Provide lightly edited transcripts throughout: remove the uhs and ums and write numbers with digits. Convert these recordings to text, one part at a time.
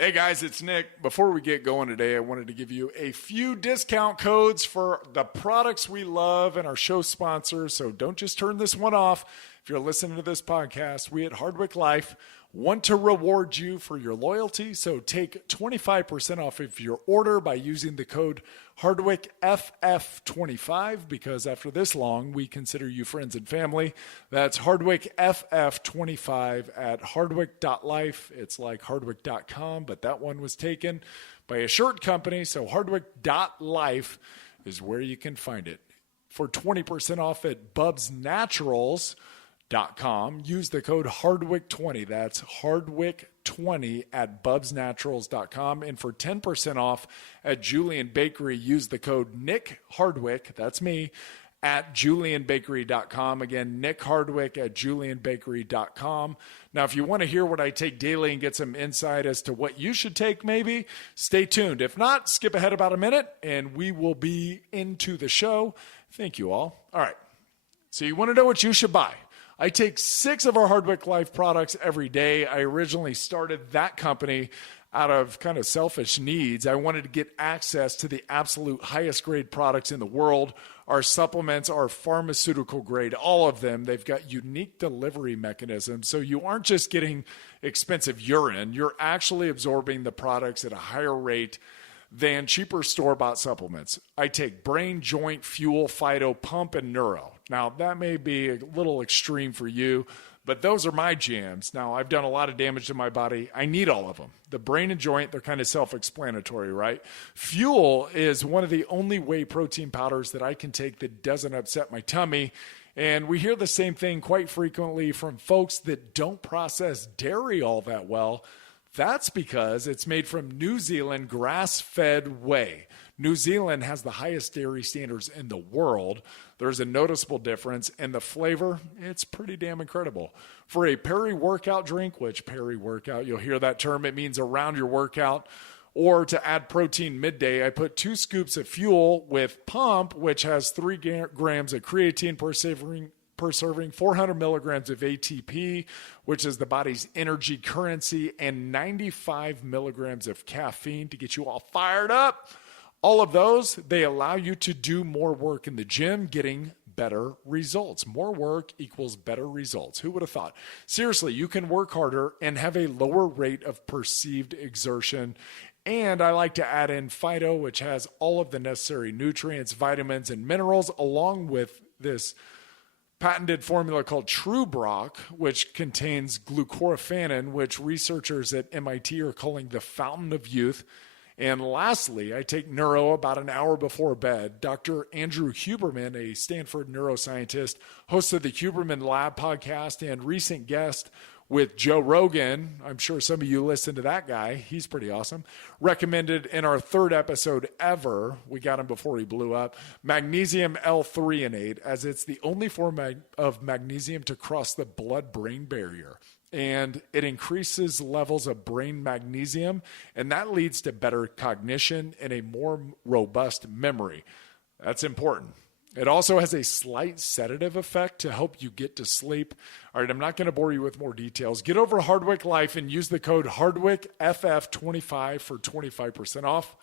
Hey guys, it's Nick. Before we get going today, I wanted to give you a few discount codes for the products we love and our show sponsors. So don't just turn this one off. If you're listening to this podcast, we at Hardwick Life want to reward you for your loyalty. So take 25% off of your order by using the code HardwickFF25, because after this long, we consider you friends and family. That's HardwickFF25 at hardwick.life. It's like hardwick.com, but that one was taken by a shirt company. So hardwick.life is where you can find it. For 20% off at bubsnaturals.com, use the code Hardwick20. That's Hardwick20 at bubsnaturals.com. And for 10% off at Julian Bakery, use the code Nick Hardwick, that's me, at julianbakery.com. Again, Nick Hardwick at julianbakery.com. Now, if you want to hear what I take daily and get some insight as to what you should take, maybe, stay tuned. If not, skip ahead about a minute and we will be into the show. Thank you all. All right. So you want to know what you should buy. I take 6 of our Hardwick Life products every day. I originally started that company out of kind of selfish needs. I wanted to get access to the absolute highest grade products in the world. Our supplements are pharmaceutical grade, all of them. They've got unique delivery mechanisms. So you aren't just getting expensive urine, you're actually absorbing the products at a higher rate than cheaper store-bought supplements. I take brain, joint, fuel, phyto, pump, and neuro. Now, that may be a little extreme for you, but those are my jams. Now, I've done a lot of damage to my body. I need all of them. The brain and joint, they're kind of self-explanatory, right? Fuel is one of the only whey protein powders that I can take that doesn't upset my tummy. And we hear the same thing quite frequently from folks that don't process dairy all that well. That's because it's made from New Zealand grass-fed whey. New Zealand has the highest dairy standards in the world. There's a noticeable difference, and the flavor, it's pretty damn incredible. For a peri-workout drink, which peri-workout, you'll hear that term, it means around your workout, or to add protein midday, I put 2 scoops of fuel with pump, which has 3 grams of creatine per serving, 400 milligrams of ATP, which is the body's energy currency, and 95 milligrams of caffeine to get you all fired up. All of those, they allow you to do more work in the gym, getting better results. More work equals better results. Who would have thought? Seriously, you can work harder and have a lower rate of perceived exertion. And I like to add in Phyto, which has all of the necessary nutrients, vitamins, and minerals, along with this patented formula called TrueBrock, which contains glucoraphanin, which researchers at MIT are calling the fountain of youth. And lastly, I take neuro about an hour before bed. Dr. Andrew Huberman, a Stanford neuroscientist, host of the Huberman Lab podcast and recent guest with Joe Rogan. I'm sure some of you listen to that guy. He's pretty awesome. Recommended in our 3rd episode ever. We got him before he blew up. Magnesium L-threonate, as it's the only form of magnesium to cross the blood-brain barrier. And it increases levels of brain magnesium, and that leads to better cognition and a more robust memory. That's important. It also has a slight sedative effect to help you get to sleep. All right, I'm not going to bore you with more details. Get over to Hardwick Life and use the code HardwickFF25 for 25% off.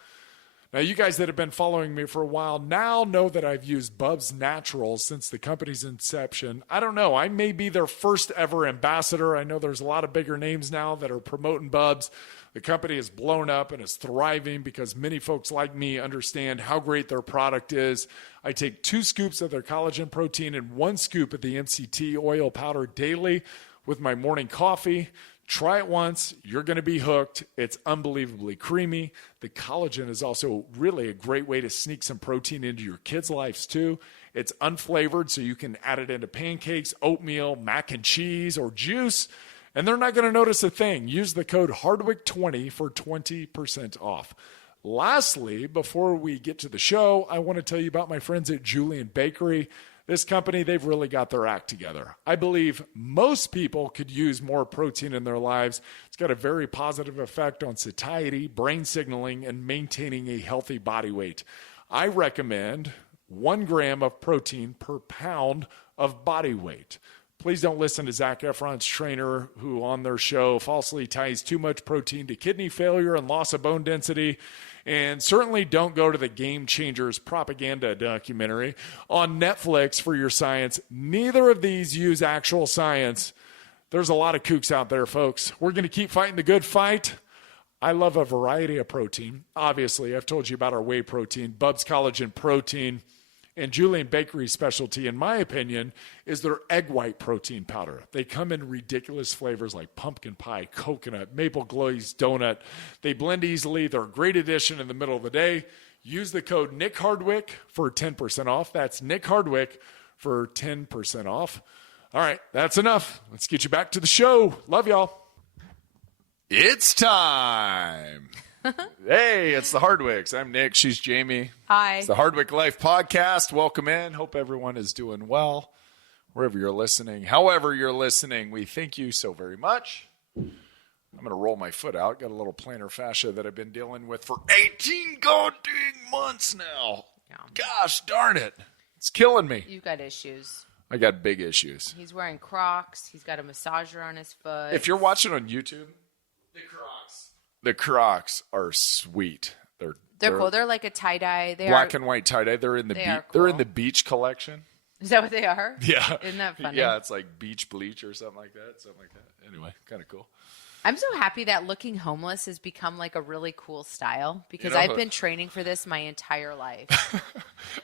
Now, you guys that have been following me for a while now know that I've used Bubs Naturals since the company's inception. I don't know. I may be their first ever ambassador. I know there's a lot of bigger names now that are promoting Bubs. The company is blown up and is thriving because many folks like me understand how great their product is. I take 2 scoops of their collagen protein and 1 scoop of the MCT oil powder daily with my morning coffee. Try it once. You're going to be hooked. It's unbelievably creamy. The collagen is also really a great way to sneak some protein into your kids' lives too. It's unflavored, so you can add it into pancakes, oatmeal, mac and cheese, or juice, and they're not going to notice a thing. Use the code Hardwick20 for 20% off. Lastly, before we get to the show, I want to tell you about my friends at Julian Bakery. This company, they've really got their act together. I believe most people could use more protein in their lives. It's got a very positive effect on satiety, brain signaling, and maintaining a healthy body weight. I recommend 1 gram of protein per pound of body weight. Please don't listen to Zac Efron's trainer, who on their show falsely ties too much protein to kidney failure and loss of bone density. And certainly don't go to the Game Changers propaganda documentary on Netflix for your science. Neither of these use actual science. There's a lot of kooks out there, folks. We're going to keep fighting the good fight. I love a variety of protein. Obviously, I've told you about our whey protein, Bubs Collagen Protein, and Julian Bakery's specialty, in my opinion, is their egg white protein powder. They come in ridiculous flavors like pumpkin pie, coconut, maple glazed donut. They blend easily. They're a great addition in the middle of the day. Use the code Nick Hardwick for 10% off. That's Nick Hardwick for 10% off. All right, that's enough. Let's get you back to the show. Love y'all. It's time. Hey, it's the Hardwicks. I'm Nick. She's Jamie. Hi. It's the Hardwick Life Podcast. Welcome in. Hope everyone is doing well wherever you're listening. However you're listening, we thank you so very much. I'm going to roll my foot out. Got a little plantar fascia that I've been dealing with for 18 goddamn months now. Yeah. Gosh darn it. It's killing me. You've got issues. I got big issues. He's wearing Crocs. He's got a massager on his foot. If you're watching on YouTube, the Crocs are sweet. They're cool. They're like a tie-dye. Black and white tie-dye. They're in the beach collection. Is that what they are? Yeah. Isn't that funny? Yeah, it's like beach bleach or something like that. Anyway, kind of cool. I'm so happy that looking homeless has become like a really cool style because I've been training for this my entire life.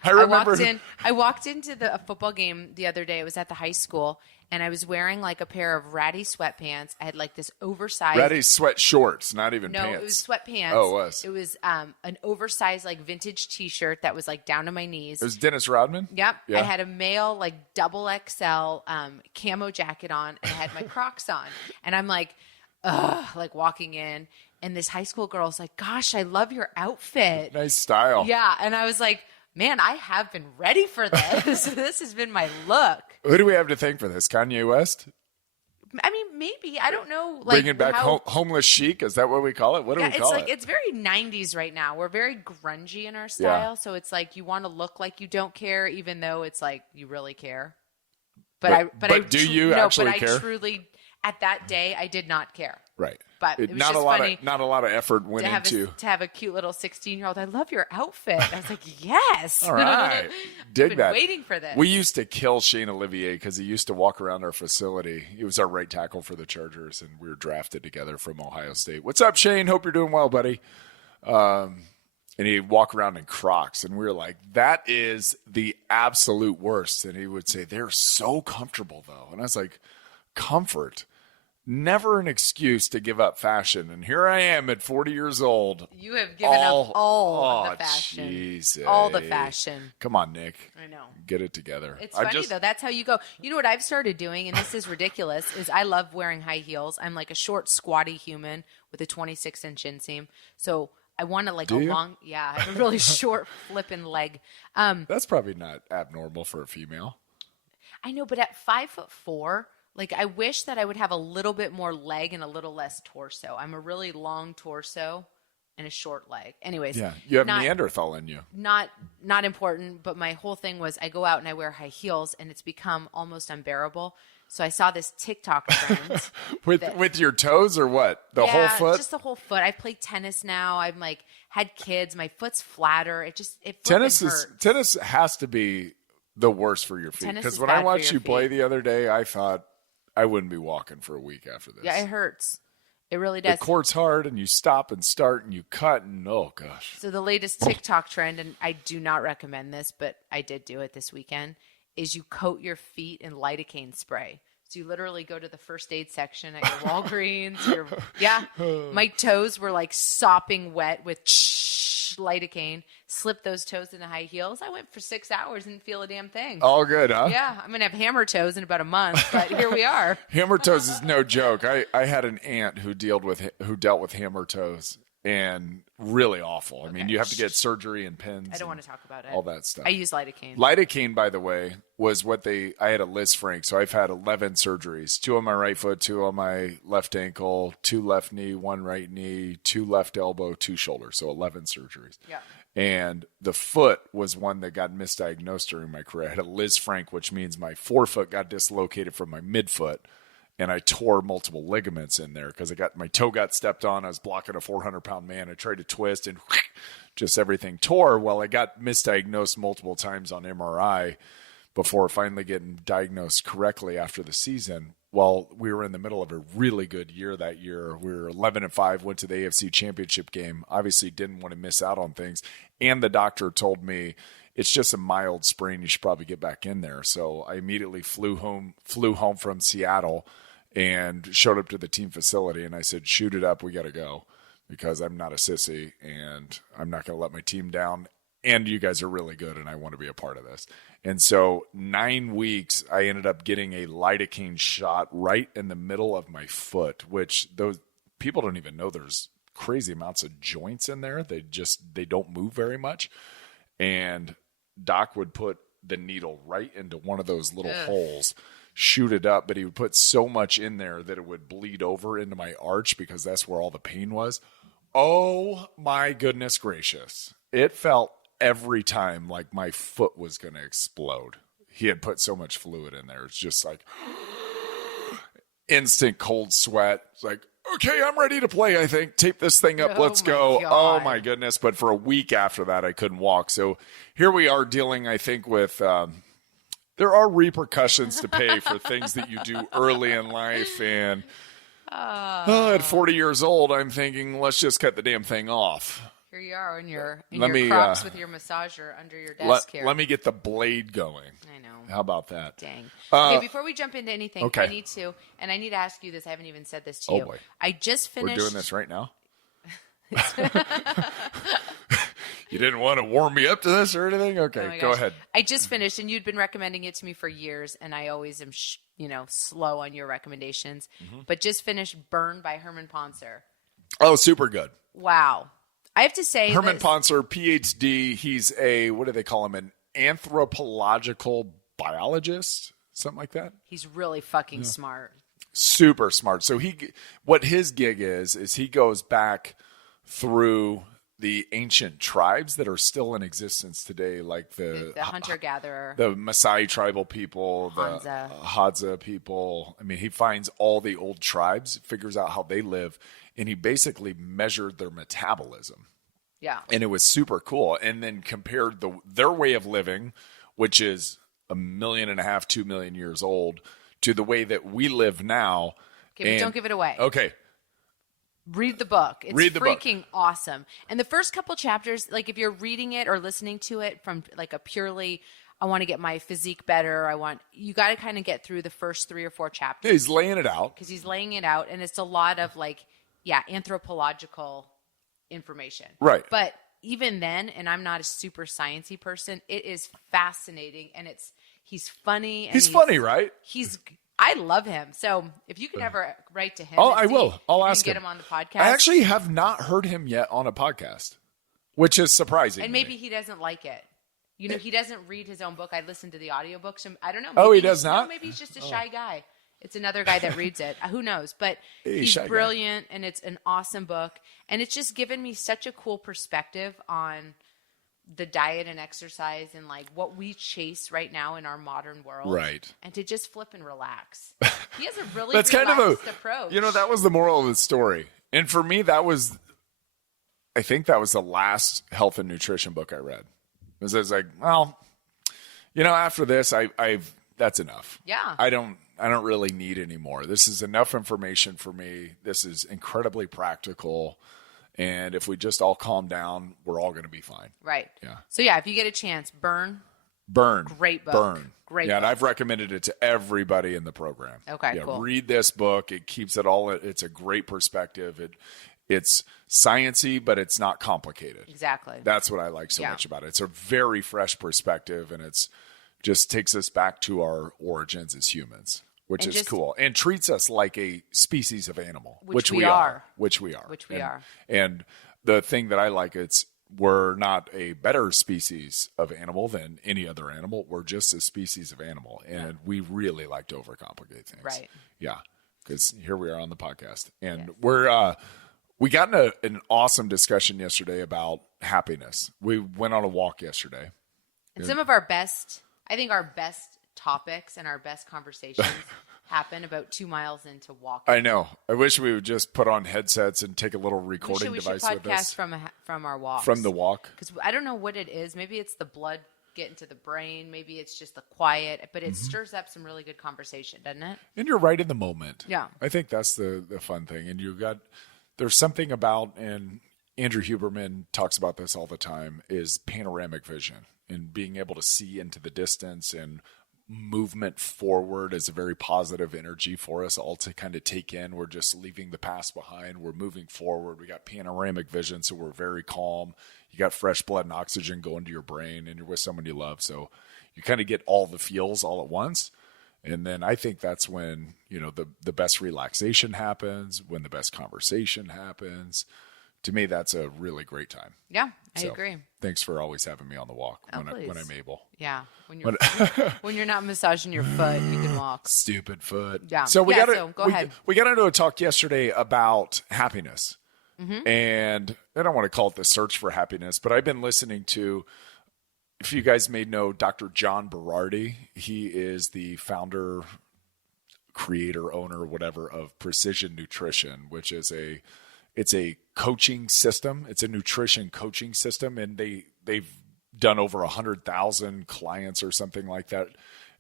I walked into a football game the other day. It was at the high school, and I was wearing like a pair of ratty sweatpants. I had like this oversized ratty sweat shorts, not even pants. No, it was sweatpants. Oh, it was. It was an oversized like vintage T-shirt that was like down to my knees. It was Dennis Rodman? Yep. Yeah. I had a male like double XL camo jacket on, and I had my Crocs on, and I'm like walking in, and this high school girl's like, "Gosh, I love your outfit. Nice style." Yeah, and I was like, "Man, I have been ready for this. This has been my look." Who do we have to thank for this? Kanye West? I mean, maybe, I don't know. Like, bringing back homeless chic? Is that what we call it? What do we call it? It's very 90s right now. We're very grungy in our style, so it's like you want to look like you don't care, even though it's like you really care. But do you actually care? I truly, at that day, I did not care. Right. But it was not just funny. Not a lot of effort went into to have a cute little 16-year-old. I love your outfit. I was like, yes. All right. Dig that. Waiting for this. We used to kill Shane Olivier because he used to walk around our facility. He was our right tackle for the Chargers, and we were drafted together from Ohio State. What's up, Shane? Hope you're doing well, buddy. And he'd walk around in Crocs, and we were like, that is the absolute worst. And he would say, they're so comfortable, though. And I was like, comfort? Never an excuse to give up fashion. And here I am at 40 years old. You have given up all the fashion. Geez, all the fashion. Come on, Nick. I know. Get it together. It's funny, though. That's how you go. You know what I've started doing, and this is ridiculous, is I love wearing high heels. I'm like a short, squatty human with a 26-inch inseam. So I want to I have a really short flipping leg. That's probably not abnormal for a female. I know, but at 5'4", like, I wish that I would have a little bit more leg and a little less torso. I'm a really long torso and a short leg. Anyways. Yeah, you have Neanderthal in you. Not important, but my whole thing was I go out and I wear high heels, and it's become almost unbearable. So I saw this TikTok trend. with your toes or what? The whole foot? Just the whole foot. I play tennis now. I'm like had kids. My foot's flatter. Tennis hurts. Tennis has to be the worst for your feet. Because when I watched you play the other day, I thought I wouldn't be walking for a week after this. Yeah, it hurts. It really does. The court's hard, and you stop and start, and you cut, and oh gosh. So the latest TikTok trend, and I do not recommend this, but I did do it this weekend, is you coat your feet in lidocaine spray. So you literally go to the first aid section at your Walgreens. My toes were like sopping wet with lidocaine. Slipped those toes into high heels. I went for 6 hours and didn't feel a damn thing. All good, huh? Yeah, I'm gonna have hammer toes in about a month, but here we are. Hammer toes is no joke. I had an aunt who dealt with hammer toes, and really awful. I mean, you have to get surgery and pins. I don't want to talk about it. All that stuff. I use lidocaine. Lidocaine, by the way, was what I had a Liz Frank, so I've had 11 surgeries. 2 on my right foot, 2 on my left ankle, 2 left knee, 1 right knee, 2 left elbow, 2 shoulders. So 11 surgeries. Yeah. And the foot was one that got misdiagnosed during my career. I had a Liz Frank, which means my forefoot got dislocated from my midfoot, and I tore multiple ligaments in there because my toe got stepped on. I was blocking a 400-pound man. I tried to twist, and just everything tore. Well, I got misdiagnosed multiple times on MRI before finally getting diagnosed correctly after the season. Well, we were in the middle of a really good year that year. We were 11-5, went to the AFC Championship game. Obviously didn't want to miss out on things. And the doctor told me, it's just a mild sprain. You should probably get back in there. So I immediately flew home from Seattle and showed up to the team facility. And I said, shoot it up. We got to go, because I'm not a sissy and I'm not going to let my team down. And you guys are really good, and I want to be a part of this. And so 9 weeks, I ended up getting a lidocaine shot right in the middle of my foot, which those people don't even know there's crazy amounts of joints in there. They don't move very much. And Doc would put the needle right into one of those little holes, shoot it up, but he would put so much in there that it would bleed over into my arch because that's where all the pain was. Oh my goodness gracious. It felt every time like my foot was going to explode. He had put so much fluid in there. It's just like instant cold sweat. It's like, okay, I'm ready to play, I think. Tape this thing up. Let's go. God. Oh my goodness. But for a week after that, I couldn't walk. So here we are dealing, I think, with, there are repercussions to pay for things that you do early in life. And at 40 years old, I'm thinking, let's just cut the damn thing off. Here you are in your Crocs with your massager under your desk here. Let me get the blade going. I know. How about that? Dang. Okay, before we jump into anything, okay. I need to ask you this. I haven't even said this to you. Boy. I just finished. We're doing this right now? You didn't want to warm me up to this or anything? Okay, go ahead. I just finished, and you'd been recommending it to me for years, and I always am, slow on your recommendations. Mm-hmm. But just finished Burn by Herman Poncer. Oh, super good. Wow. I have to say, Herman Poncer, PhD. He's what do they call him? An anthropological biologist, something like that. He's really fucking smart. Super smart. So what his gig is he goes back through the ancient tribes that are still in existence today, like the hunter-gatherer, the Maasai tribal people, the Hadza people. I mean, he finds all the old tribes, figures out how they live, and he basically measured their metabolism. Yeah. And it was super cool. And then compared their way of living, which is 1.5 million, 2 million years old, to the way that we live now. Okay, but don't give it away. Okay. Read the book. It's freaking book. Awesome. And the first couple chapters, like if you're reading it or listening to it from like a purely, I want to get my physique better, you got to kind of get through the first 3 or 4 chapters. Yeah, he's laying it out. Because he's laying it out, and it's a lot of anthropological information. Right. But even then, and I'm not a super sciencey person, it is fascinating, and he's funny. And he's funny, right? I love him. So if you can ever write to him. Oh, I will. I'll ask him. Get him on the podcast. I actually have not heard him yet on a podcast, which is surprising. And maybe he doesn't like it. He doesn't read his own book. I listen to the audiobooks. And I don't know. Oh, he does not? No, maybe he's just a shy guy. It's another guy that reads it. Who knows? But he's brilliant, and it's an awesome book. And it's just given me such a cool perspective on the diet and exercise and like what we chase right now in our modern world. Right. And to just flip and relax. He has a really That's relaxed kind of approach. That was the moral of the story. And for me, I think that was the last health and nutrition book I read. It was like, well, after this, I've that's enough. Yeah. I don't really need any more. This is enough information for me. This is incredibly practical. And if we just all calm down, we're all going to be fine. Right. Yeah. So if you get a chance, Burn. Great book. Burn. Great book. And I've recommended it to everybody in the program. Okay, cool. Read this book. It keeps it all. It's a great perspective. It's sciencey, but it's not complicated. Exactly. That's what I like so much about it. It's a very fresh perspective, and it's just takes us back to our origins as humans, which is cool, and treats us like a species of animal, which we are. And the thing that I like, we're not a better species of animal than any other animal. We're just a species of animal, and we really like to overcomplicate things. Right. Yeah, because here we are on the podcast, and we're We got in an awesome discussion yesterday about happiness. We went on a walk yesterday. And some of our best, I think our best topics and our best conversations happen about 2 miles into walking. I know. I wish we would just put on headsets and take a little recording we device should with podcast us. from our walks. From the walk. Because I don't know what it is. Maybe it's the blood getting to the brain. Maybe it's just the quiet. But it stirs up some really good conversation, doesn't it? And you're right in the moment. Yeah. I think that's the fun thing. And there's something about, and Andrew Huberman talks about this all the time, is panoramic vision and being able to see into the distance, and movement forward is a very positive energy for us all to kind of take in. We're just leaving the past behind. We're moving forward. We got panoramic vision, so we're very calm. You got fresh blood and oxygen going to your brain, and you're with someone you love. So you kind of get all the feels all at once. And then I think that's when, the best relaxation happens, when the best conversation happens. To me, that's a really great time. Yeah, I agree. Thanks for always having me on the walk when I'm able. Yeah, when you're not massaging your foot, you can walk. Stupid foot. Yeah. So go ahead. We got into a talk yesterday about happiness, and I don't want to call it the search for happiness, but I've been listening to. If you guys may know Dr. John Berardi, he is the founder, creator, owner, whatever, of Precision Nutrition, which is it's a coaching system. It's a nutrition coaching system, and they've done over 100,000 clients or something like that.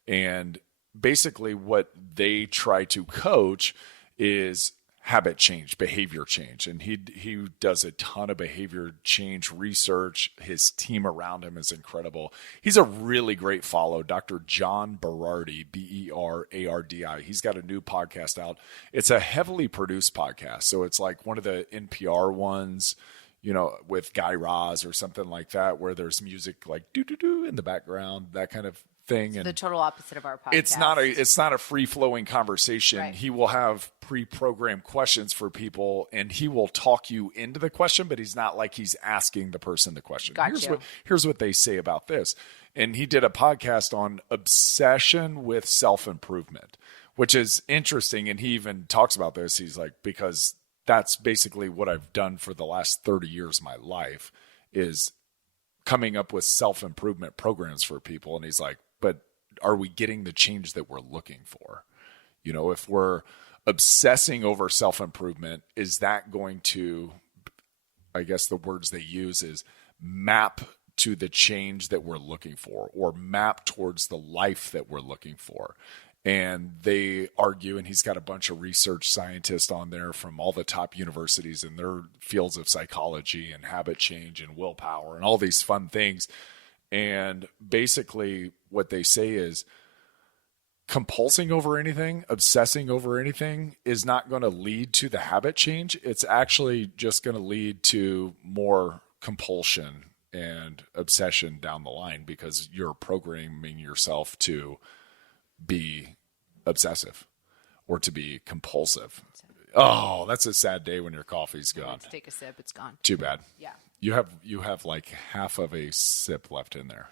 And basically what they try to coach is habit change, behavior change. And he does a ton of behavior change research. His team around him is incredible. He's a really great follow, Dr. John Berardi, Berardi. He's got a new podcast out. It's a heavily produced podcast. So it's like one of the NPR ones, with Guy Raz or something like that, where there's music like doo-doo-doo in the background, that kind of thing. And the total opposite of our podcast. It's not a free-flowing conversation. Right. He will have pre-programmed questions for people, and he will talk you into the question, but he's not like he's asking the person the question. Gotcha. Here's what they say about this. And he did a podcast on obsession with self-improvement, which is interesting. And he even talks about this. He's like, because that's basically what I've done for the last 30 years of my life, is coming up with self-improvement programs for people. And he's like, but are we getting the change that we're looking for? If we're obsessing over self-improvement, is that going to, I guess the words they use is map to the change that we're looking for, or map towards the life that we're looking for? And they argue, and he's got a bunch of research scientists on there from all the top universities in their fields of psychology and habit change and willpower and all these fun things. And basically what they say is compulsing over anything, obsessing over anything is not going to lead to the habit change. It's actually just going to lead to more compulsion and obsession down the line, because you're programming yourself to be obsessive or to be compulsive. Oh, that's a sad day when your coffee's gone. Let's take a sip. It's gone. Too bad. Yeah. You have like half of a sip left in there.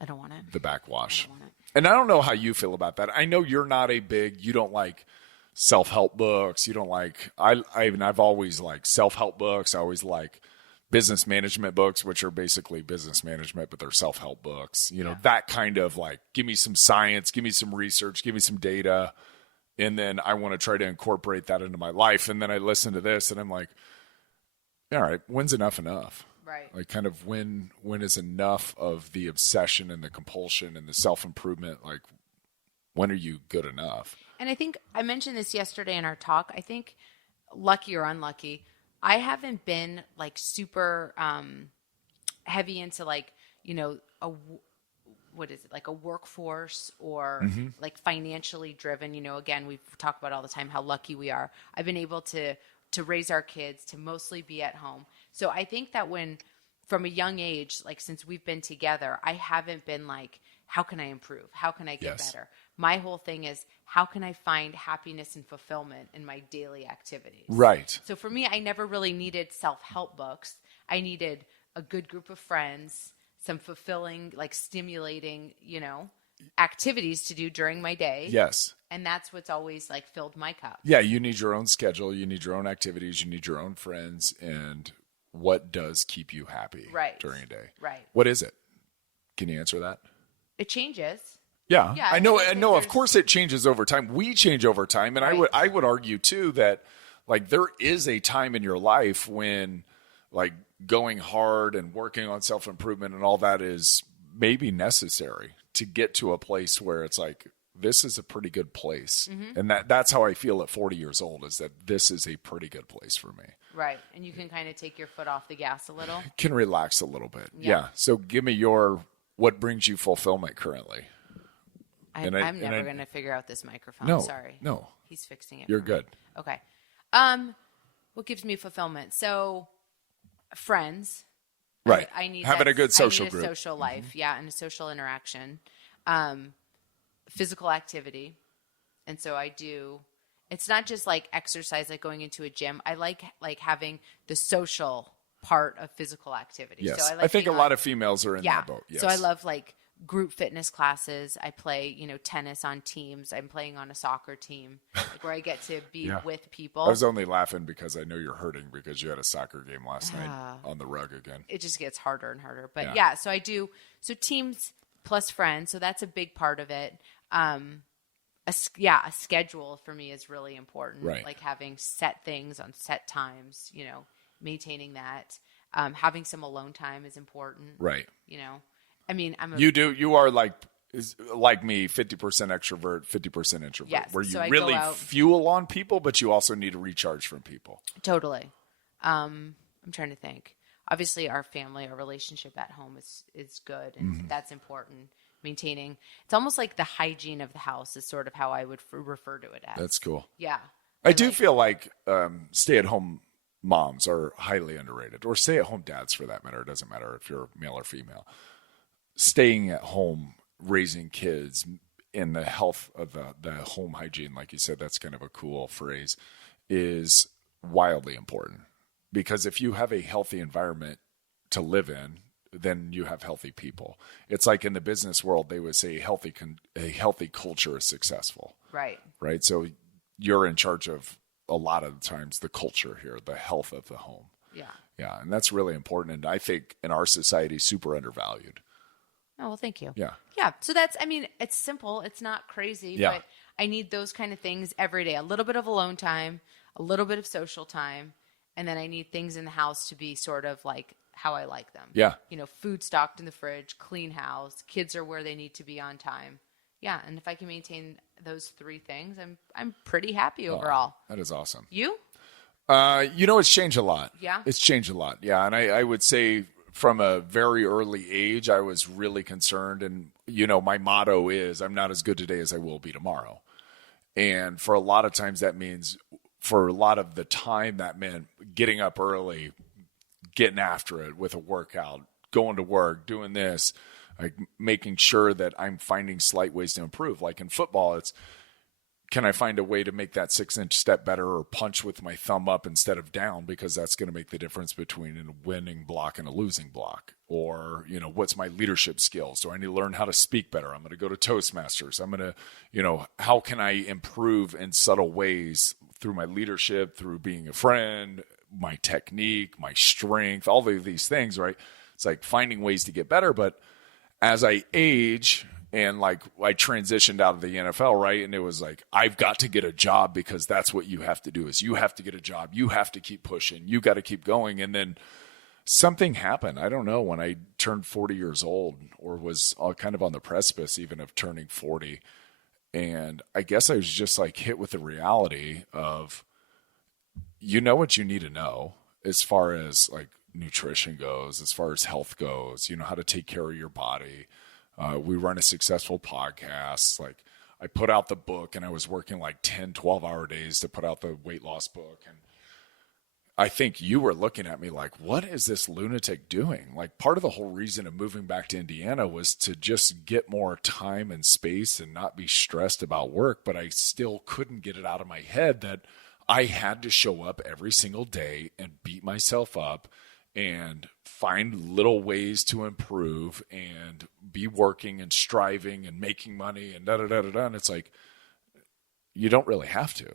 I don't want it. The backwash. I don't want it. And I don't know how you feel about that. I know you're not you don't like self-help books. You don't like, I've always liked self-help books. I always like business management books, which are basically business management, but they're self-help books. That kind of like, give me some science, give me some research, give me some data. And then I want to try to incorporate that into my life. And then I listen to this and I'm like, all right, when's enough? Right. Like kind of when is enough of the obsession and the compulsion and the self-improvement? Like, when are you good enough? And I think I mentioned this yesterday in our talk. I think, lucky or unlucky, I haven't been like super heavy into like, what is it, like a workforce or like financially driven. Again, we've talked about all the time how lucky we are. I've been able to raise our kids, to mostly be at home. So I think that from a young age, like since we've been together, I haven't been like, how can I improve? How can I get better? My whole thing is, how can I find happiness and fulfillment in my daily activities? Right. So for me, I never really needed self-help books. I needed a good group of friends, some fulfilling, like stimulating, activities to do during my day. Yes. And that's what's always like filled my cup. Yeah, you need your own schedule, you need your own activities, you need your own friends, and what does keep you happy during a day? Right. What is it? Can you answer that? It changes. Yeah, Yeah, I know. I think Of there's- course it changes over time. We change over time, and Right. I would argue too that like there is a time in your life when like going hard and working on self-improvement and all that is maybe necessary to get to a place where it's like this is a pretty good place. And that's how I feel at 40 years old, is that this is a pretty good place for me. Right. And you can kind of take your foot off the gas a little. Can relax a little bit. Yeah. Yeah. So give me what brings you fulfillment currently? I'm never going to figure out this microphone. No, Sorry. no. He's fixing it. You're for me. good. Okay. What gives me fulfillment? So, friends. Right. I need Having a good social I need a group. social life, yeah, and a social interaction. Physical activity, and so I do. It's not just like exercise, like going into a gym. I like having the social part of physical activity. Yes. So I think a being lot on- of females are in yeah. that boat. Yes. So I love like group fitness classes. I play, tennis on teams. I'm playing on a soccer team, like where I get to be Yeah. with people. I was only laughing because I know you're hurting because you had a soccer game last night on the rug again. It just gets harder and harder. But Yeah. yeah, so I do. So teams plus friends. So that's a big part of it. A schedule for me is really important. Right. Like having set things on set times, maintaining that. Having some alone time is important. Right. I mean, You are like me, 50% extrovert, 50% introvert, Yes, where you so I go really out- fuel on people, but you also need to recharge from people. Totally. I'm trying to think. Obviously, our relationship at home is good, and Mm-hmm. that's important. Maintaining. It's almost like the hygiene of the house is sort of how I would refer to it as. That's cool. Yeah. I do feel like stay-at-home moms are highly underrated, or stay-at-home dads for that matter. It doesn't matter if you're male or female. Staying at home, raising kids in the health of the home hygiene, like you said, that's kind of a cool phrase, is wildly important. Because if you have a healthy environment to live in, then you have healthy people. It's like in the business world, they would say a healthy culture is successful, Right. right? So you're in charge of a lot of the times the culture here, the health of the home. Yeah. Yeah, and that's really important. And I think in our society, super undervalued. Oh, well, thank you. Yeah. Yeah. So it's simple. It's not crazy, Yeah. but I need those kind of things every day. A little bit of alone time, a little bit of social time, and then I need things in the house to be sort of like how I like them. Yeah. Food stocked in the fridge, clean house, kids are where they need to be on time. Yeah, and if I can maintain those three things, I'm pretty happy overall. That is awesome. You? It's changed a lot. Yeah? It's changed a lot. Yeah. And I would say from a very early age, I was really concerned. And, my motto is I'm not as good today as I will be tomorrow. And for a lot of times that means for a lot of the time that meant getting up early, getting after it with a workout, going to work, doing this, like making sure that I'm finding slight ways to improve. Like in football, it's, can I find a way to make that 6-inch step better or punch with my thumb up instead of down? Because that's going to make the difference between a winning block and a losing block. Or, what's my leadership skills? Do I need to learn how to speak better? I'm going to go to Toastmasters. I'm going to, how can I improve in subtle ways through my leadership, through being a friend, my technique, my strength, all of these things, right? It's like finding ways to get better. But as I age, and like I transitioned out of the NFL, right? And it was like, I've got to get a job because that's what you have to do is you have to get a job. You have to keep pushing. You got to keep going. And then something happened. I don't know, when I turned 40 years old or was kind of on the precipice even of turning 40. And I guess I was just like hit with the reality of, what you need to know as far as like nutrition goes, as far as health goes, how to take care of your body. We run a successful podcast. Like I put out the book and I was working like 10, 12-hour days to put out the weight loss book. And I think you were looking at me like, what is this lunatic doing? Like part of the whole reason of moving back to Indiana was to just get more time and space and not be stressed about work. But I still couldn't get it out of my head that I had to show up every single day and beat myself up and find little ways to improve and be working and striving and making money and da-da-da-da-da. And it's like, you don't really have to.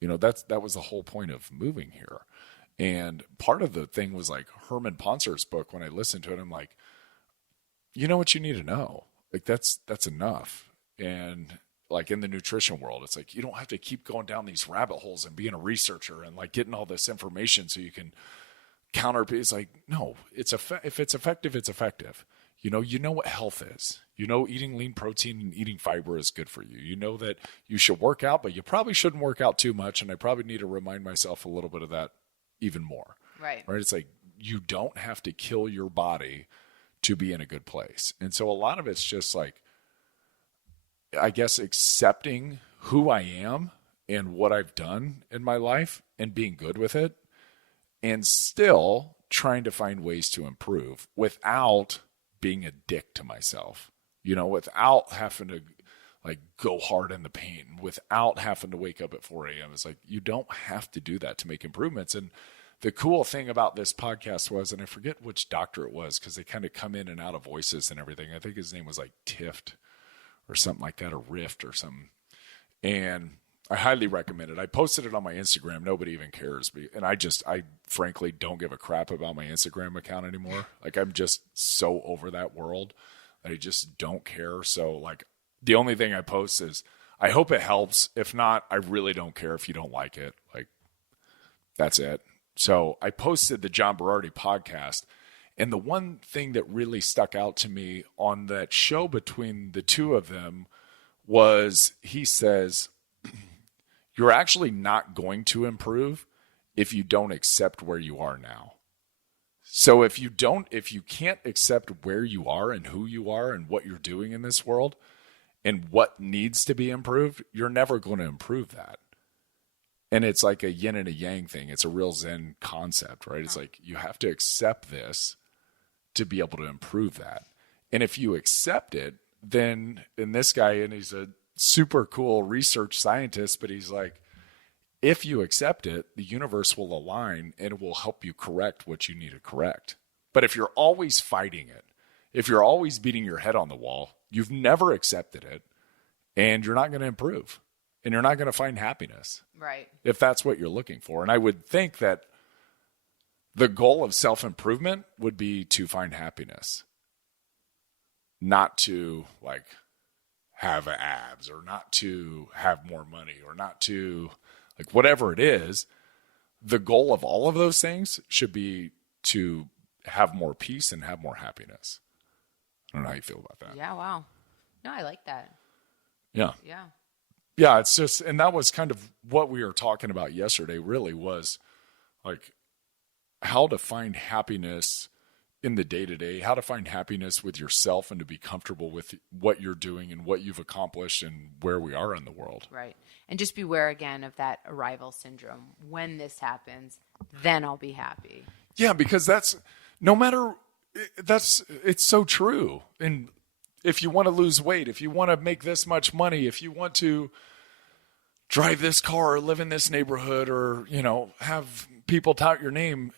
That was the whole point of moving here. And part of the thing was like Herman Pontzer's book. When I listened to it, I'm like, you know what you need to know. Like that's enough. And like in the nutrition world, it's like you don't have to keep going down these rabbit holes and being a researcher and like getting all this information so you can counter. It's like, no, if it's effective, it's effective. You know what health is. Eating lean protein and eating fiber is good for you. You know that you should work out, but you probably shouldn't work out too much. And I probably need to remind myself a little bit of that even more. Right. It's like you don't have to kill your body to be in a good place. And so a lot of it's just like, I guess, accepting who I am and what I've done in my life and being good with it, and still trying to find ways to improve without being a dick to myself, without having to like go hard in the paint, without having to wake up at 4 a.m. It's like, you don't have to do that to make improvements. And the cool thing about this podcast was, and I forget which doctor it was, because they kind of come in and out of voices and everything. I think his name was like Tift or something like that, or Rift or something. And I highly recommend it. I posted it on my Instagram. Nobody even cares. And I frankly don't give a crap about my Instagram account anymore. Like, I'm just so over that world that I just don't care. So like the only thing I post is, I hope it helps. If not, I really don't care if you don't like it. Like, that's it. So I posted the John Berardi podcast. And the one thing that really stuck out to me on that show between the two of them was, he says, you're actually not going to improve if you don't accept where you are now. So if you can't accept where you are and who you are and what you're doing in this world and what needs to be improved, you're never going to improve that. And it's like a yin and a yang thing. It's a real Zen concept, right? It's like you have to accept this to be able to improve that. And if you accept it, then, and this guy, and he's a super cool research scientist, but he's like, if you accept it, the universe will align and it will help you correct what you need to correct. But if you're always fighting it, if you're always beating your head on the wall, you've never accepted it, and you're not going to improve, and you're not going to find happiness. Right. If that's what you're looking for. And I would think that the goal of self-improvement would be to find happiness, not to like have abs, or not to have more money, or not to like whatever it is. The goal of all of those things should be to have more peace and have more happiness. I don't know how you feel about that. Yeah. Wow. No, I like that. Yeah. Yeah. Yeah. It's just, and that was kind of what we were talking about yesterday, really, was like how to find happiness in the day-to-day, how to find happiness with yourself and to be comfortable with what you're doing and what you've accomplished and where we are in the world. Right. And just beware again of that arrival syndrome. When this happens, then I'll be happy. Yeah, because it's so true. And if you want to lose weight, if you want to make this much money, if you want to drive this car or live in this neighborhood, or, have people tout your name,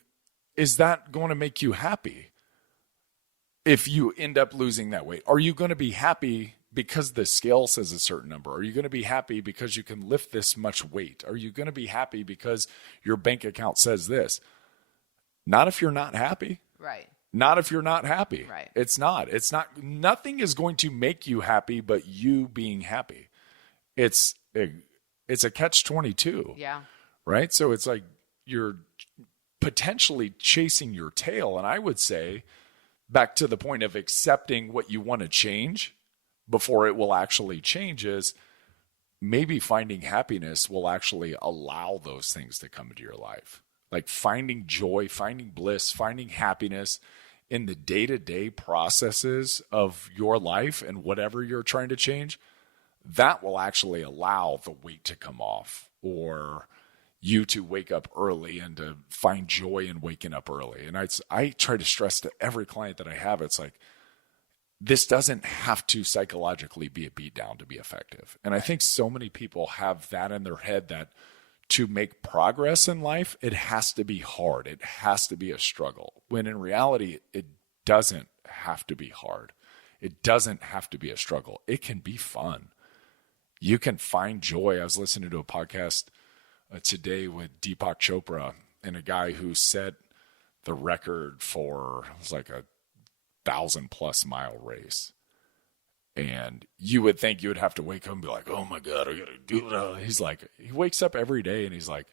is that going to make you happy? If you end up losing that weight, are you going to be happy because the scale says a certain number? Are you going to be happy because you can lift this much weight? Are you going to be happy because your bank account says this? Not if you're not happy. Right. Not if you're not happy. Right. It's not. Nothing is going to make you happy but you being happy. It's a catch-22. Yeah. Right? So it's like you're potentially chasing your tail. And I would say, back to the point of accepting what you want to change before it will actually change, is maybe finding happiness will actually allow those things to come into your life. Like finding joy, finding bliss, finding happiness in the day-to-day processes of your life and whatever you're trying to change, that will actually allow the weight to come off, or you to wake up early and to find joy in waking up early. And I try to stress to every client that I have, it's like, this doesn't have to psychologically be a beatdown to be effective. And I think so many people have that in their head, that to make progress in life, it has to be hard. It has to be a struggle. When in reality, it doesn't have to be hard. It doesn't have to be a struggle. It can be fun. you can find joy. I was listening to a podcast today with Deepak Chopra and a guy who set the record for, it was like a 1,000+ mile race. And you would think you would have to wake up and be like, oh my God, I got to do it. He's like, he wakes up every day and he's like,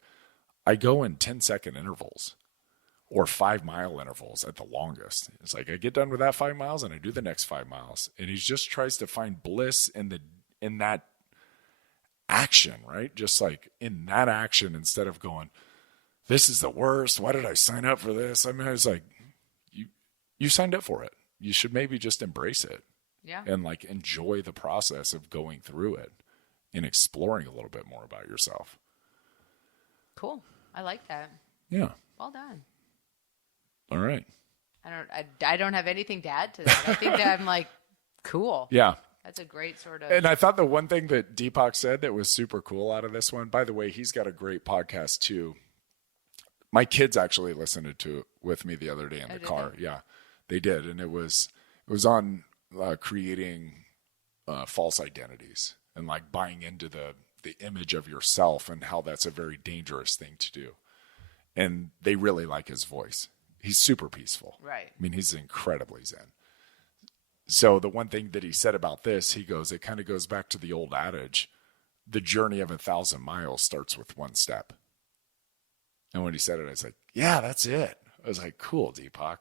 I go in 10-second intervals or 5-mile intervals at the longest. It's like, I get done with that 5 miles and I do the next 5 miles. And he just tries to find bliss in that action, right? Just like in that action, instead of going, this is the worst. Why did I sign up for this? I mean, it's like, you signed up for it. You should maybe just embrace it. Yeah. And like enjoy the process of going through it and exploring a little bit more about yourself. Cool. I like that. Yeah. Well done. All right. I don't have anything to add to that. I think that I'm like, cool. Yeah. That's a great sort of. And I thought the one thing that Deepak said that was super cool out of this one, by the way, he's got a great podcast too. My kids actually listened to it with me the other day in the car. They? Yeah, they did. And it was on creating false identities and like buying into the image of yourself and how that's a very dangerous thing to do. And they really like his voice. He's super peaceful. Right. I mean, he's incredibly zen. So the one thing that he said about this, he goes, it kind of goes back to the old adage, the journey of 1,000 miles starts with one step. And when he said it, I was like, yeah, that's it. I was like, cool, Deepak.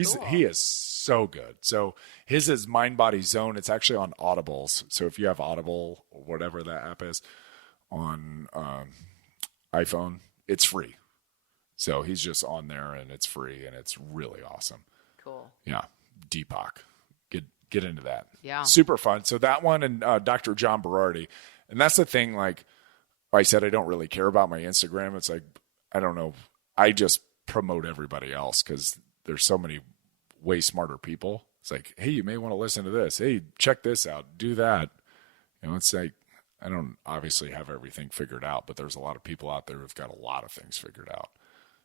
Cool. He is so good. So his is Mind Body Zone. It's actually on Audibles. So if you have Audible or whatever that app is on iPhone, it's free. So he's just on there and it's free and it's really awesome. Cool. Yeah. Deepak. Get into that. Yeah. Super fun. So that one and Dr. John Berardi. And that's the thing, like I said, I don't really care about my Instagram. It's like, I don't know. I just promote everybody else because there's so many way smarter people. It's like, hey, you may want to listen to this. Hey, check this out. Do that. You know, it's like, I don't obviously have everything figured out, but there's a lot of people out there who've got a lot of things figured out.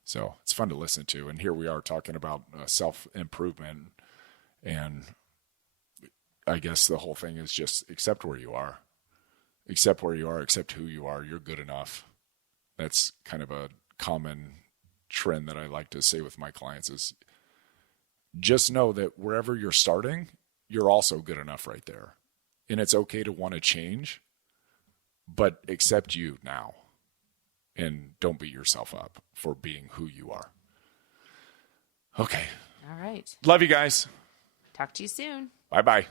So it's fun to listen to. And here we are talking about self-improvement. And I guess the whole thing is just accept where you are. Accept where you are. Accept who you are. You're good enough. That's kind of a common trend that I like to say with my clients is just know that wherever you're starting, you're also good enough right there. And it's okay to want to change, but accept you now. And don't beat yourself up for being who you are. Okay. All right. Love you guys. Talk to you soon. Bye-bye.